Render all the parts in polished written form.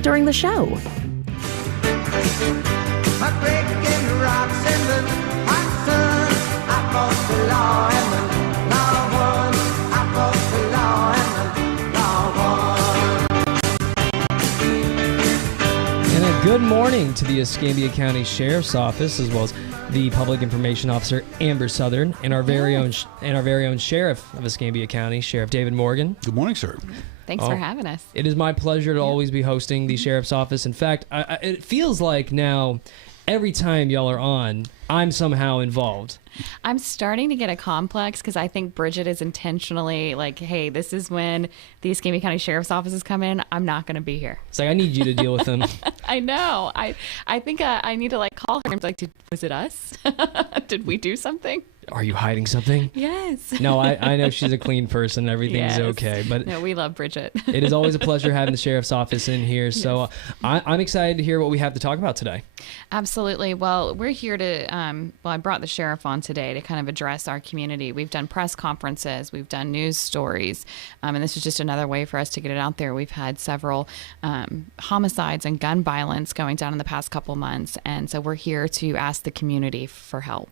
stories during the show. Good morning to the Escambia County Sheriff's Office, as well as the Public Information Officer Amber Southern, and our very own Sheriff of Escambia County, Sheriff David Morgan. Good morning, sir. Thanks for having us. It is my pleasure to always be hosting the Sheriff's Office. In fact, it feels like now every time y'all are on, I'm somehow involved. I'm starting to get a complex because I think Bridget is intentionally like, hey, this is when the Escambia County Sheriff's Offices come in. I'm not going to be here. It's like, I need you to deal with them. I know. I think I need to like call her and be like, was it us? Did we do something? Are you hiding something? Yes. No, I know she's a clean person. Everything's okay. But no, we love Bridget. It is always a pleasure having the Sheriff's Office in here. Yes. So I'm excited to hear what we have to talk about today. Absolutely. Well, we're here to, I brought the sheriff on today to kind of address our community. We've done press conferences, we've done news stories, and this is just another way for us to get it out there. We've had several homicides and gun violence going down in the past couple months, and so we're here to ask the community for help.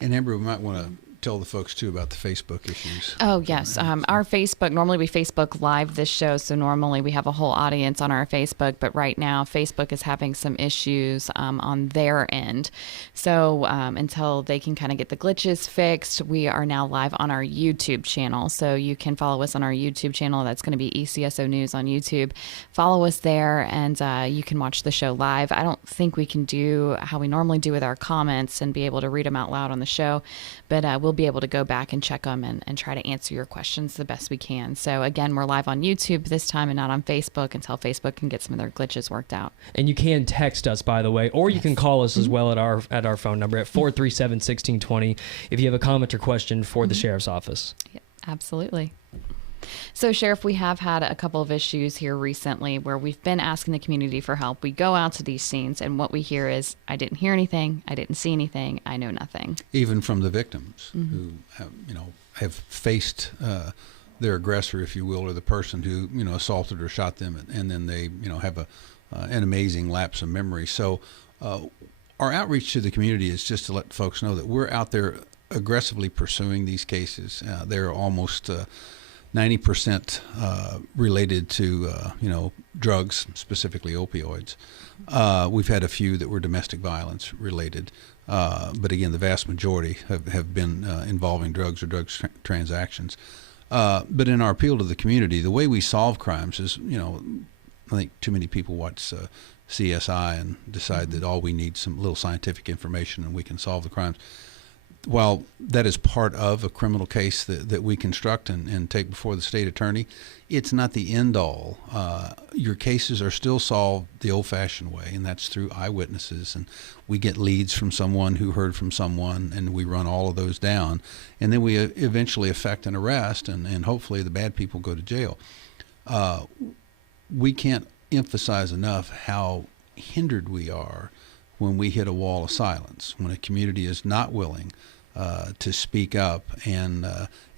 And Amber, we might want to tell the folks, too, about the Facebook issues. Oh, yes. Our Facebook, normally we Facebook Live this show, so normally we have a whole audience on our Facebook, but right now Facebook is having some issues on their end. So until they can kind of get the glitches fixed, we are now live on our YouTube channel. So you can follow us on our YouTube channel. That's going to be ECSO News on YouTube. Follow us there, and you can watch the show live. I don't think we can do how we normally do with our comments and be able to read them out loud on the show, but we'll be able to go back and check them and try to answer your questions the best we can. So again, we're live on YouTube this time and not on Facebook until Facebook can get some of their glitches worked out. And you can text us, by the way, or you can call us as well at our phone number at 437-1620 if you have a comment or question for the Sheriff's Office. Yeah, absolutely. So, Sheriff, we have had a couple of issues here recently where we've been asking the community for help. We go out to these scenes, and what we hear is, I didn't hear anything, I didn't see anything, I know nothing. Even from the victims who have faced their aggressor, if you will, or the person who assaulted or shot them, and then they have an amazing lapse of memory. So, our outreach to the community is just to let folks know that we're out there aggressively pursuing these cases. They're almost 90% related to drugs, specifically opioids. We've had a few that were domestic violence related, but again, the vast majority have been involving drugs or drugs transactions. But in our appeal to the community, the way we solve crimes is, I think too many people watch CSI and decide that all we need is some little scientific information and we can solve the crimes. While that is part of a criminal case that we construct and take before the state attorney, it's not the end all. Your cases are still solved the old-fashioned way, and that's through eyewitnesses. And we get leads from someone who heard from someone, and we run all of those down. And then we eventually effect an arrest, and hopefully the bad people go to jail. We can't emphasize enough how hindered we are when we hit a wall of silence, when a community is not willing to speak up. And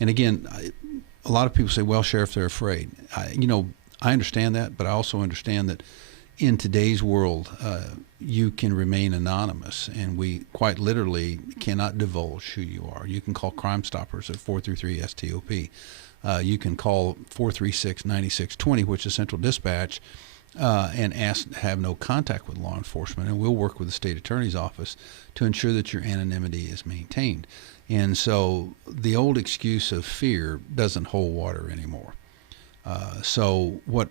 again, a lot of people say, well, Sheriff, they're afraid. I understand that, but I also understand that in today's world, you can remain anonymous, and we quite literally cannot divulge who you are. You can call Crime Stoppers at 433-STOP. You can call 436-9620, which is Central Dispatch, and ask to have no contact with law enforcement, and we'll work with the state attorney's office to ensure that your anonymity is maintained. And so the old excuse of fear doesn't hold water anymore. So what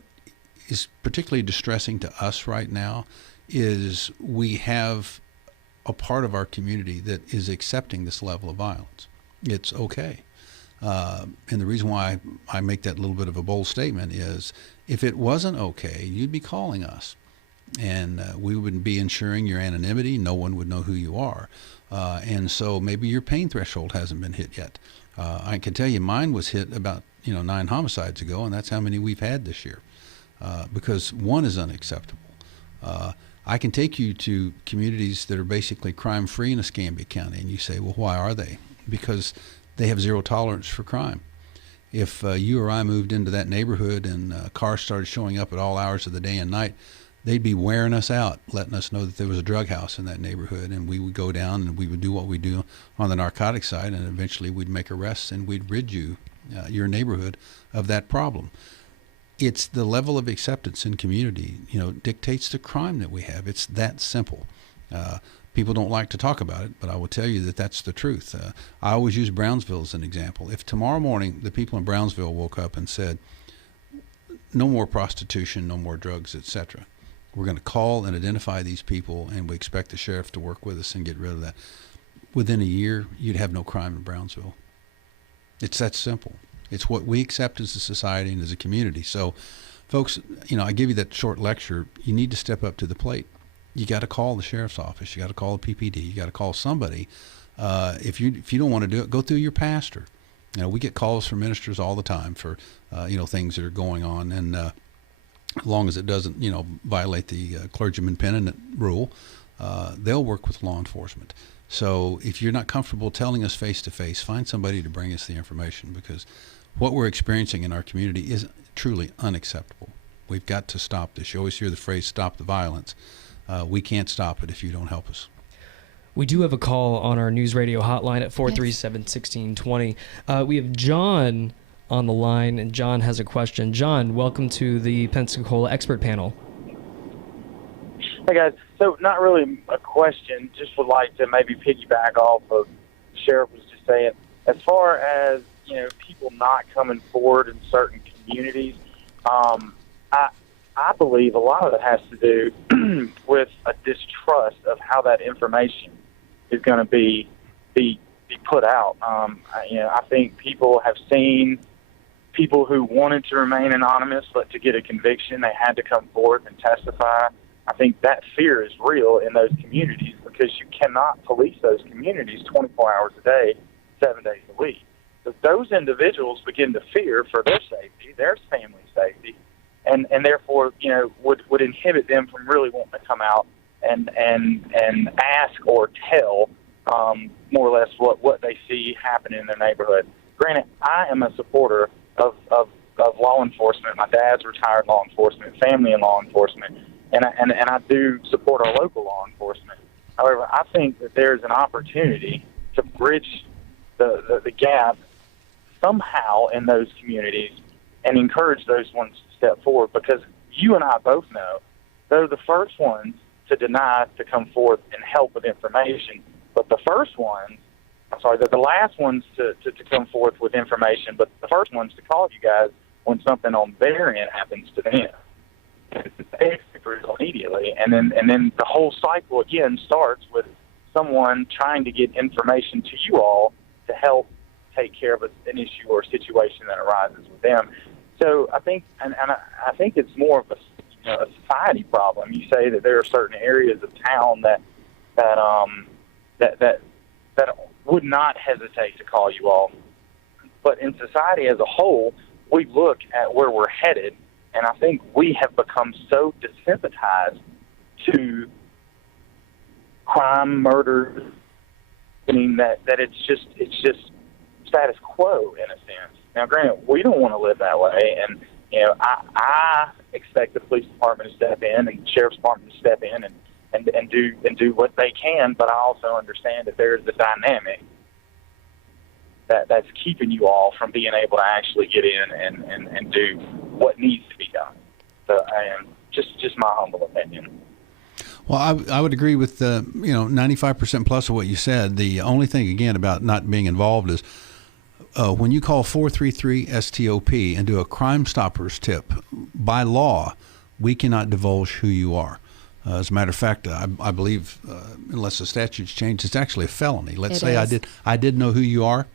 is particularly distressing to us right now is we have a part of our community that is accepting this level of violence. It's okay. And the reason why I make that little bit of a bold statement is if it wasn't okay, you'd be calling us. And we would be ensuring your anonymity. No one would know who you are. And so maybe your pain threshold hasn't been hit yet. I can tell you mine was hit about 9 homicides ago, and that's how many we've had this year, because one is unacceptable. I can take you to communities that are basically crime-free in Escambia County, and you say, well, why are they? Because they have zero tolerance for crime. If you or I moved into that neighborhood and cars started showing up at all hours of the day and night, they'd be wearing us out, letting us know that there was a drug house in that neighborhood, and we would go down and we would do what we do on the narcotic side, and eventually we'd make arrests and we'd rid you, your neighborhood, of that problem. It's the level of acceptance in community, dictates the crime that we have. It's that simple. People don't like to talk about it, but I will tell you that that's the truth. I always use Brownsville as an example. If tomorrow morning the people in Brownsville woke up and said, no more prostitution, no more drugs, etc., we're going to call and identify these people, and we expect the sheriff to work with us and get rid of that. Within a year, you'd have no crime in Brownsville. It's that simple. It's what we accept as a society and as a community. So, folks, I give you that short lecture. You need to step up to the plate. You got to call the sheriff's office. You got to call the PPD. You got to call somebody. If you don't want to do it, go through your pastor. We get calls from ministers all the time for things that are going on, and as long as it doesn't violate the clergyman penitent rule, they'll work with law enforcement. So if you're not comfortable telling us face to face, find somebody to bring us the information, because what we're experiencing in our community is truly unacceptable. We've got to stop this. You always hear the phrase "stop the violence." We can't stop it if you don't help us. We do have a call on our news radio hotline at 437-1620. We have John on the line, and John has a question. John, welcome to the Pensacola Expert Panel. Hey, guys. So not really a question, just would like to maybe piggyback off of the sheriff was just saying. As far as, people not coming forward in certain communities, I believe a lot of it has to do with a distrust of how that information is going to be put out. I think people have seen people who wanted to remain anonymous, but to get a conviction, they had to come forward and testify. I think that fear is real in those communities, because you cannot police those communities 24 hours a day, 7 days a week. So those individuals begin to fear for their safety, their family safety, and therefore, would inhibit them from really wanting to come out and ask or tell more or less what they see happening in their neighborhood. Granted, I am a supporter of law enforcement. My dad's retired law enforcement, family in law enforcement, and I do support our local law enforcement. However, I think that there's an opportunity to bridge the gap somehow in those communities and encourage those ones to step forward, because you and I both know they're the first ones to deny to come forth and help with information, but they're the last ones to come forth with information, but the first ones to call you guys when something on their end happens to them. They immediately, and then the whole cycle again starts with someone trying to get information to you all to help take care of an issue or a situation that arises with them. So I think, and I think it's more of a society problem. You say that there are certain areas of town that would not hesitate to call you all, but in society as a whole, we look at where we're headed, and I think we have become so desensitized to crime, murder, that it's just status quo in a sense. Now, granted, we don't want to live that way, and I expect the police department to step in and the sheriff's department to step in and do what they can. But I also understand that there's a dynamic that's keeping you all from being able to actually get in and do what needs to be done. So, just my humble opinion. Well, I would agree with 95% plus of what you said. The only thing, again, about not being involved is when you call 433-STOP and do a Crime Stoppers tip, by law, we cannot divulge who you are. As a matter of fact, I believe, unless the statute's changed, it's actually a felony. Let's say I did know who you are,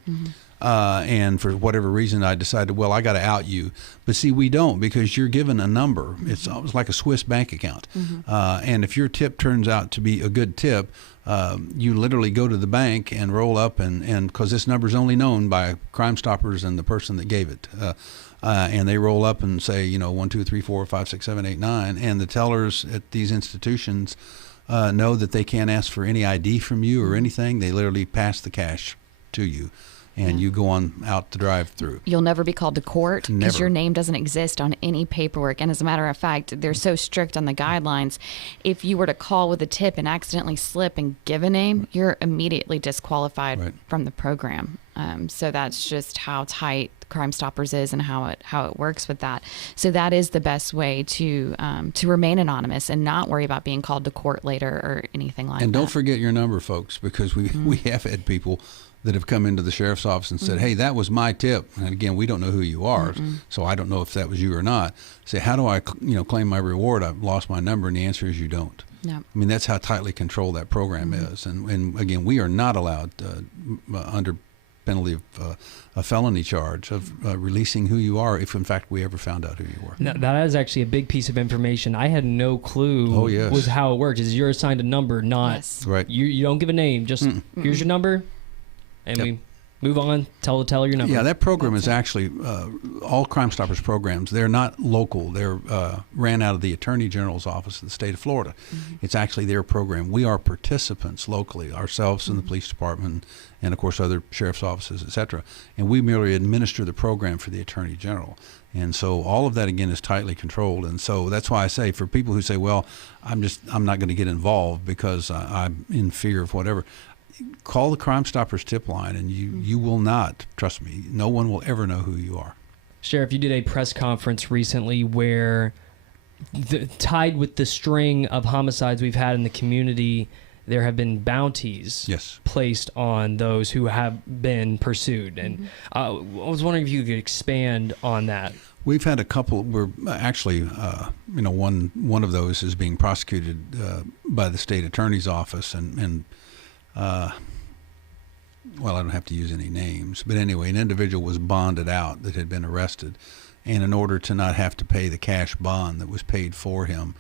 and for whatever reason I decided, well, I got to out you. But see, we don't, because you're given a number. It's like a Swiss bank account. And if your tip turns out to be a good tip, you literally go to the bank and roll up, and because this number is only known by Crime Stoppers and the person that gave it. And they roll up and say, 1, 2, 3, 4, 5, 6, 7, 8, 9. And the tellers at these institutions know that they can't ask for any ID from you or anything. They literally pass the cash to you. and you go on out the drive-through. You'll never be called to court because Never. your name doesn't exist on any paperwork. And as a matter of fact, they're so strict on the guidelines. If you were to call with a tip and accidentally slip and give a name, you're immediately disqualified Right. from the program. So that's just how tight Crime Stoppers is and how it works with that. So that is the best way to remain anonymous and not worry about being called to court later or anything like that. And don't forget your number, folks, because we have had people that have come into the sheriff's office and said, hey, that was my tip. And again, we don't know who you are, so I don't know if that was you or not. Say, how do I claim my reward? I've lost my number, and the answer is you don't. No. I mean, that's how tightly controlled that program is. And again, we are not allowed, under penalty of a felony charge, of releasing who you are if, in fact, we ever found out who you were. Now, that is actually a big piece of information. I had no clue Oh, yes. was how it works. Is you're assigned a number, not Yes. Right. you don't give a name, just here's your number, and Yep. we move on. Tell the teller your number. Yeah, that program is actually, all Crime Stoppers programs, they're not local. They're ran out of the Attorney General's office of the state of Florida. It's actually their program. We are participants locally, ourselves in the police department, and of course other sheriff's offices, et cetera. And we merely administer the program for the Attorney General. And so all of that, again, is tightly controlled. And so that's why I say, for people who say, well, I'm not going to get involved because I'm in fear of whatever, call the Crime Stoppers tip line, and you will not, trust me, no one will ever know who you are. Sheriff, you did a press conference recently where, tied with the string of homicides we've had in the community, there have been bounties Yes. placed on those who have been pursued. And I was wondering if you could expand on that. We've had a couple. We're actually, one of those is being prosecuted by the state attorney's office, and well, I don't have to use any names, but anyway, an individual was bonded out that had been arrested, and in order to not have to pay the cash bond that was paid for him,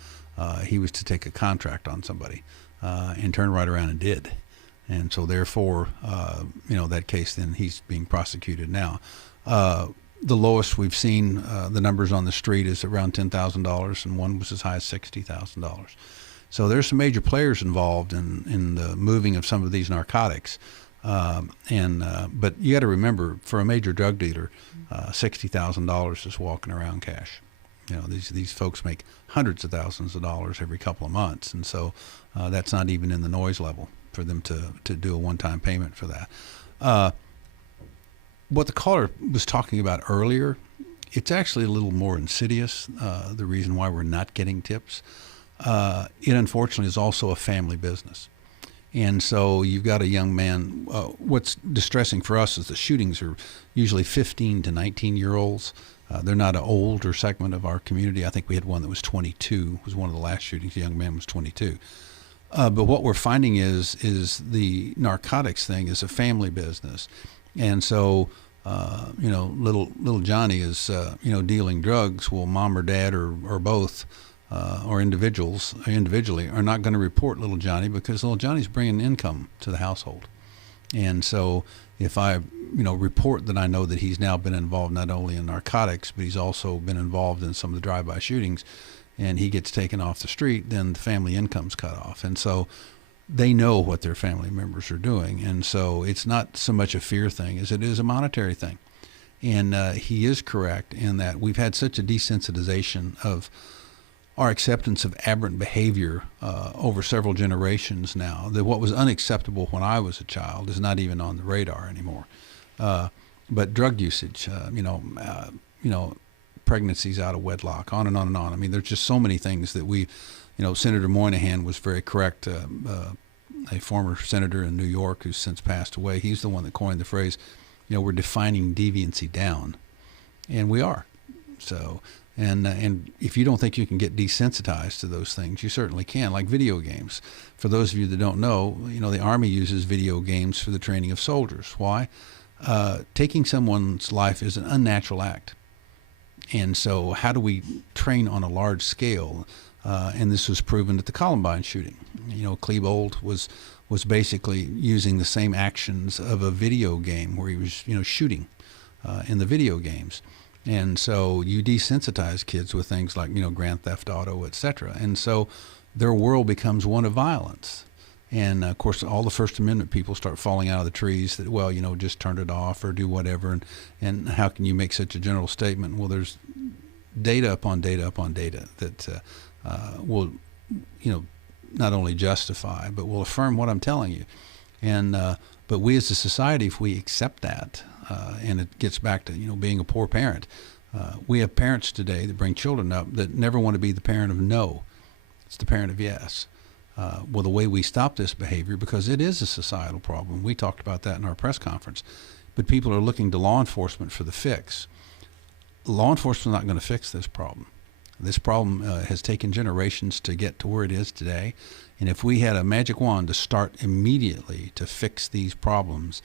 he was to take a contract on somebody, and turn right around and did. And so therefore, that case, then he's being prosecuted now. The lowest we've seen, the numbers on the street, is around $10,000, and one was as high as $60,000. So there's some major players involved in the moving of some of these narcotics. But you got to remember, for a major drug dealer, $60,000 is walking around cash. These folks make hundreds of thousands of dollars every couple of months, and so that's not even in the noise level for them to do a one-time payment for that. What the caller was talking about earlier, it's actually a little more insidious, the reason why we're not getting tips. It unfortunately is also a family business. And so you've got a young man. What's distressing for us is the shootings are usually 15 to 19-year-olds. They're not an older segment of our community. I think we had one that was 22, was one of the last shootings. The young man was 22. But what we're finding is the narcotics thing is a family business. And so, little Johnny is, dealing drugs. Well, mom or dad or both, or individually are not going to report little Johnny because little Johnny's bringing income to the household. And so if I, report that I know that he's now been involved not only in narcotics, but he's also been involved in some of the drive-by shootings, and he gets taken off the street, then the family income's cut off. And so they know what their family members are doing. And so it's not so much a fear thing as it is a monetary thing. And he is correct in that we've had such a desensitization of our acceptance of aberrant behavior over several generations now, that what was unacceptable when I was a child is not even on the radar anymore. But drug usage, pregnancies out of wedlock, on and on and on. I mean, there's just so many things that we, Senator Moynihan was very correct, a former senator in New York who's since passed away. He's the one that coined the phrase, we're defining deviancy down, and we are. So, and if you don't think you can get desensitized to those things, you certainly can, like video games. For those of you that don't know, the Army uses video games for the training of soldiers. Why? Taking someone's life is an unnatural act. And so how do we train on a large scale? And this was proven at the Columbine shooting. Klebold was basically using the same actions of a video game where he was, shooting in the video games. And so you desensitize kids with things like, Grand Theft Auto, et cetera. And so their world becomes one of violence. And of course, all the First Amendment people start falling out of the trees that, well, just turn it off or do whatever. And how can you make such a general statement? Well, there's data upon data upon data that will, not only justify, but will affirm what I'm telling you. And but we as a society, if we accept that, and it gets back to being a poor parent, we have parents today that bring children up that never want to be the parent of no. It's the parent of yes. Well, the way we stop this behavior, because it is a societal problem, we talked about that in our press conference, but people are looking to law enforcement for the fix. Law enforcement is not going to fix this problem. This problem has taken generations to get to where it is today. And if we had a magic wand to start immediately to fix these problems,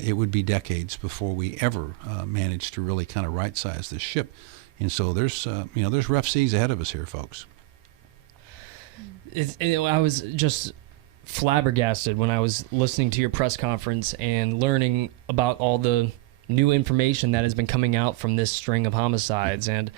it would be decades before we ever managed to really kind of right-size this ship. And so there's rough seas ahead of us here, folks. I was just flabbergasted when I was listening to your press conference and learning about all the new information that has been coming out from this string of homicides. And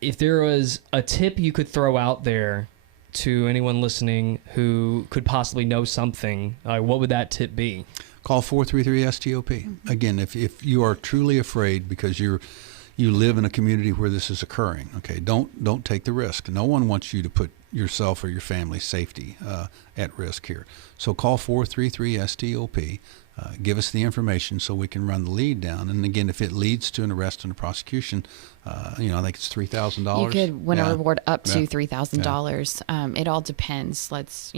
if there was a tip you could throw out there to anyone listening who could possibly know something, what would that tip be? Call 433-STOP. Again, if you are truly afraid because you live in a community where this is occurring, okay, don't take the risk. No one wants you to put yourself or your family's safety at risk here. So call 433-STOP. Give us the information so we can run the lead down. And again, if it leads to an arrest and a prosecution, I think it's $3,000. You could win a reward up to $3,000. It all depends. Let's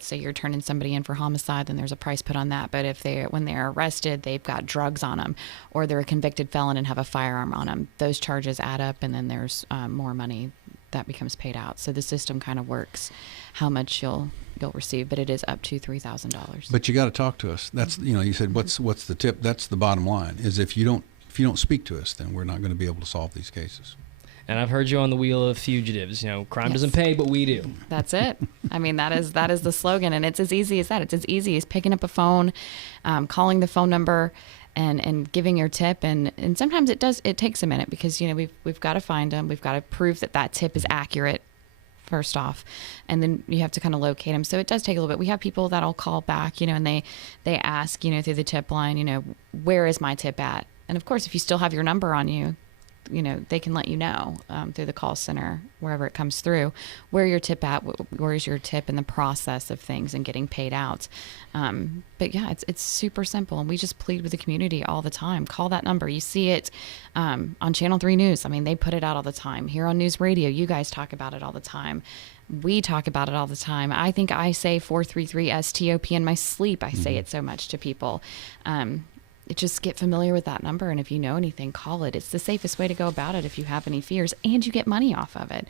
say you're turning somebody in for homicide, then there's a price put on that. But when they're arrested, they've got drugs on them, or they're a convicted felon and have a firearm on them. Those charges add up, and then there's more money that becomes paid out. So the system kind of works how much you'll receive, but it is up to $3,000. But you got to talk to us. That's you said what's the tip? That's the bottom line. Is if you don't speak to us, then we're not going to be able to solve these cases. And I've heard you on the wheel of fugitives. Crime doesn't pay, but we do. That's it. I mean, that is the slogan, and it's as easy as that. It's as easy as picking up a phone, calling the phone number, and giving your tip. And sometimes it takes a minute because we've got to find them. We've got to prove that tip is accurate first off, and then you have to kind of locate them. So it does take a little bit. We have people that'll call back, and they ask, through the tip line, where is my tip at? And of course, if you still have your number on you, they can let you know through the call center, wherever it comes through, where your tip at, where is your tip in the process of things and getting paid out. But yeah, it's super simple. And we just plead with the community all the time. Call that number. You see it on Channel 3 News. I mean, they put it out all the time. Here on News Radio, you guys talk about it all the time. We talk about it all the time. I think I say 433-STOP in my sleep. I say it so much to people. Just get familiar with that number, and if you know anything, call it. It's the safest way to go about it if you have any fears, and you get money off of it.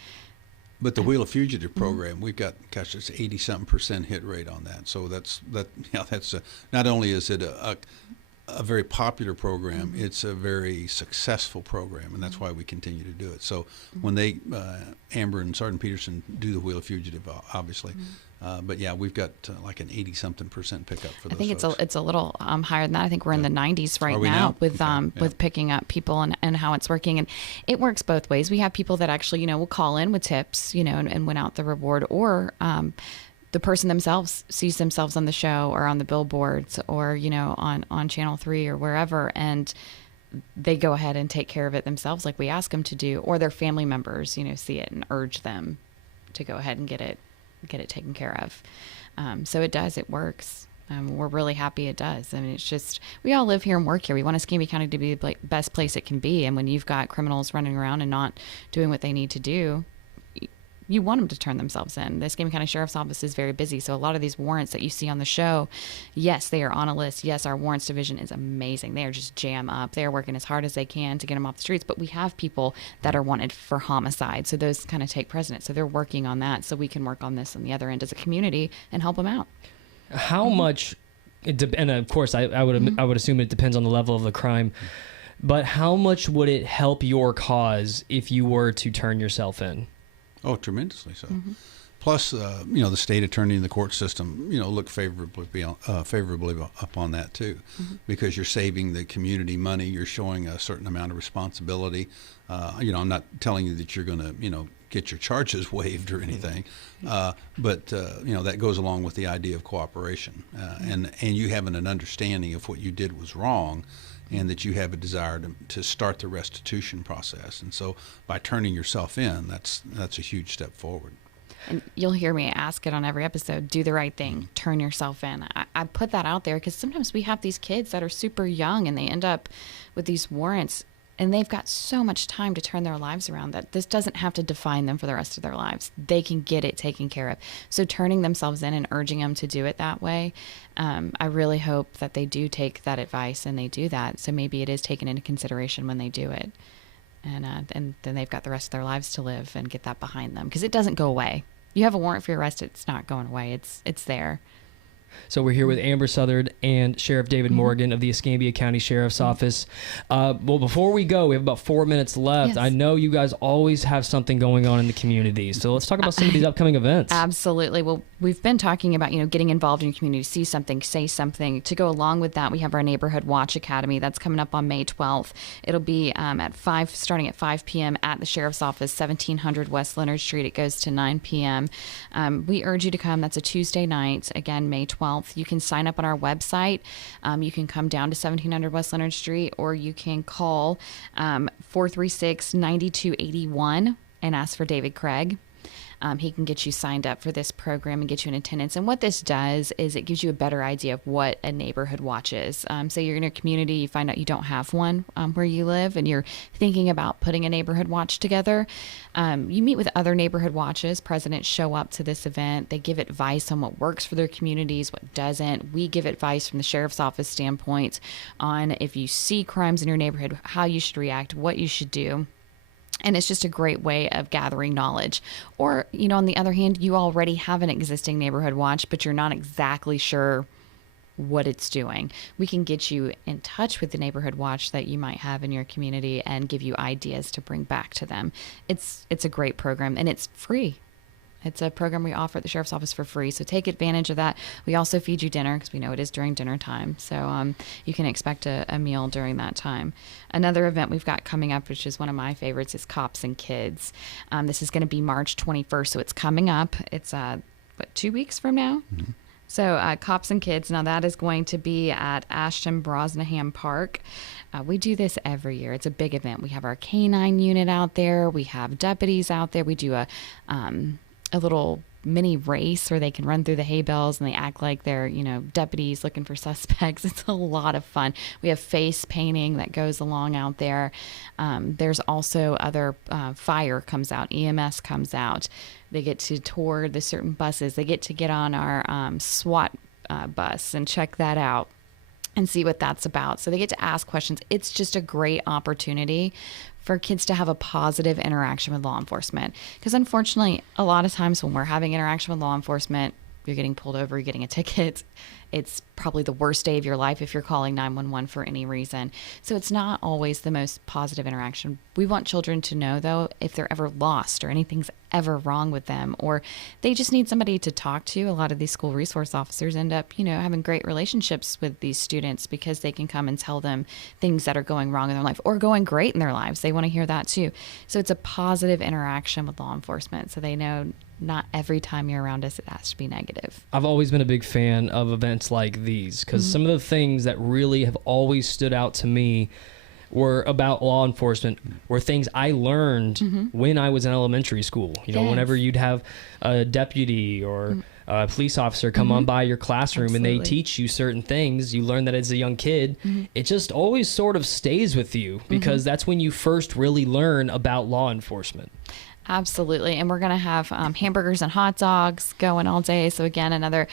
But the Wheel of Fugitive program, we've got, it's 80-something% hit rate on that. So that's not only is it a very popular program, it's a very successful program, and that's why we continue to do it. So when they, Amber and Sergeant Peterson, do the Wheel of Fugitive, obviously. But yeah, we've got like an 80-something% pickup for those. I think it's a little higher than that. I think we're in the 90s right now with picking up people and how it's working, and it works both ways. We have people that actually will call in with tips, and win out the reward, or the person themselves sees themselves on the show or on the billboards or on Channel 3 or wherever, and they go ahead and take care of it themselves like we ask them to do, or their family members see it and urge them to go ahead and get it taken care of. So it works. We're really happy it does. I mean, it's just, we all live here and work here. We want Escambia County to be the best place it can be. And when you've got criminals running around and not doing what they need to do, you want them to turn themselves in. The Escambia County Sheriff's Office is very busy. So a lot of these warrants that you see on the show, yes, they are on a list. Yes, our warrants division is amazing. They are just jam up. They are working as hard as they can to get them off the streets. But we have people that are wanted for homicide. So those kind of take precedence. So they're working on that. So we can work on this on the other end as a community and help them out. How much, and of course, I would assume it depends on the level of the crime, but how much would it help your cause if you were to turn yourself in? Oh, tremendously so. Plus, the state attorney and the court system, look favorably upon that too, because you're saving the community money. You're showing a certain amount of responsibility. I'm not telling you that you're going to, get your charges waived or anything, but that goes along with the idea of cooperation, and you having an understanding of what you did was wrong, and that you have a desire to start the restitution process. And so by turning yourself in, that's a huge step forward. And you'll hear me ask it on every episode, do the right thing, turn yourself in. I put that out there because sometimes we have these kids that are super young and they end up with these warrants, and they've got so much time to turn their lives around that this doesn't have to define them for the rest of their lives. They can get it taken care of. So turning themselves in and urging them to do it that way, I really hope that they do take that advice and they do that. So maybe it is taken into consideration when they do it. And then they've got the rest of their lives to live and get that behind them, because it doesn't go away. You have a warrant for your arrest, it's not going away. It's there. So we're here with Amber Southern and Sheriff David Morgan of the Escambia County Sheriff's Office. Well, before we go, we have about 4 minutes left. Yes. I know you guys always have something going on in the community. So let's talk about some of these upcoming events. Absolutely. Well, we've been talking about, getting involved in your community, see something, say something. To go along with that, we have our Neighborhood Watch Academy. That's coming up on May 12th. It'll be starting at 5 p.m. at the Sheriff's Office, 1700 West Leonard Street. It goes to 9 p.m. We urge you to come. That's a Tuesday night, again, May 12th. You can sign up on our website. You can come down to 1700 West Leonard Street, or you can call 436-9281 and ask for David Craig. He can get you signed up for this program and get you in attendance. And what this does is it gives you a better idea of what a neighborhood watch is. Say you're in a community, you find out you don't have one where you live, and you're thinking about putting a neighborhood watch together. You meet with other neighborhood watches. Presidents show up to this event. They give advice on what works for their communities, what doesn't. We give advice from the Sheriff's Office standpoint on if you see crimes in your neighborhood, how you should react, what you should do. And it's just a great way of gathering knowledge. Or, on the other hand, you already have an existing neighborhood watch, but you're not exactly sure what it's doing. We can get you in touch with the neighborhood watch that you might have in your community and give you ideas to bring back to them. It's a great program, and it's free. It's a program we offer at the Sheriff's Office for free, so take advantage of that. We also feed you dinner because we know it is during dinner time, so you can expect a meal during that time. Another event we've got coming up, which is one of my favorites, is Cops and Kids. This is going to be March 21st, so it's coming up. It's, 2 weeks from now? Mm-hmm. So Cops and Kids, now that is going to be at Ashton Brosnahan Park. We do this every year. It's a big event. We have our canine unit out there. We have deputies out there. We do a little mini race where they can run through the hay bales and they act like they're, deputies looking for suspects. It's a lot of fun. We have face painting that goes along out there. There's also other fire comes out, EMS comes out. They get to tour the certain buses. They get to get on our SWAT bus and check that out and see what that's about. So they get to ask questions. It's just a great opportunity for kids to have a positive interaction with law enforcement. Because unfortunately, a lot of times when we're having interaction with law enforcement, you're getting pulled over, you're getting a ticket. It's probably the worst day of your life if you're calling 911 for any reason. So it's not always the most positive interaction. We want children to know, though, if they're ever lost or anything's ever wrong with them, or they just need somebody to talk to. A lot of these school resource officers end up, having great relationships with these students because they can come and tell them things that are going wrong in their life or going great in their lives. They want to hear that too. So it's a positive interaction with law enforcement, so they know not every time you're around us it has to be negative. I've always been a big fan of events like these because some of the things that really have always stood out to me were about law enforcement, were things I learned when I was in elementary school. Whenever you'd have a deputy or a police officer come on by your classroom and they teach you certain things, you learn that as a young kid. It just always sort of stays with you because that's when you first really learn about law enforcement. Absolutely. And we're going to have hamburgers and hot dogs going all day. So again, another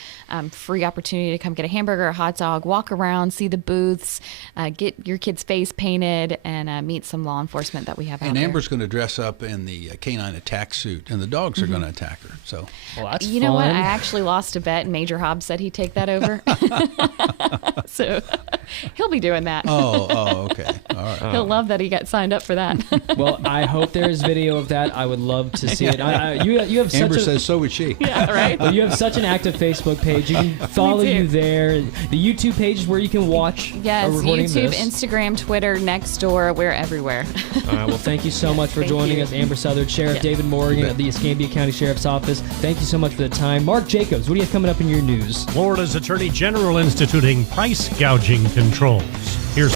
free opportunity to come get a hamburger, a hot dog, walk around, see the booths, get your kid's face painted, and meet some law enforcement that we have out there. And Amber's going to dress up in the canine attack suit, and the dogs are going to attack her. So, well, that's you fun. know what? I actually lost a bet, and Major Hobbs said he'd take that over. So he'll be doing that. Oh, okay. All right. He'll love that he got signed up for that. Well, I hope there's video of that. I would would love to see it. You have Amber such says so would she. Yeah, right. you have such an active Facebook page. You can follow you there. The YouTube page is where you can watch Yes, a recording YouTube, of this. Instagram, Twitter, Nextdoor, we're everywhere. All right, well, thank you so much for Thank joining you. us, Amber Southern, Sheriff David Morgan of the Escambia County Sheriff's Office. Thank you so much for the time. Mark Jacobs, what do you have coming up in your news? Florida's Attorney General instituting price gouging controls. Here's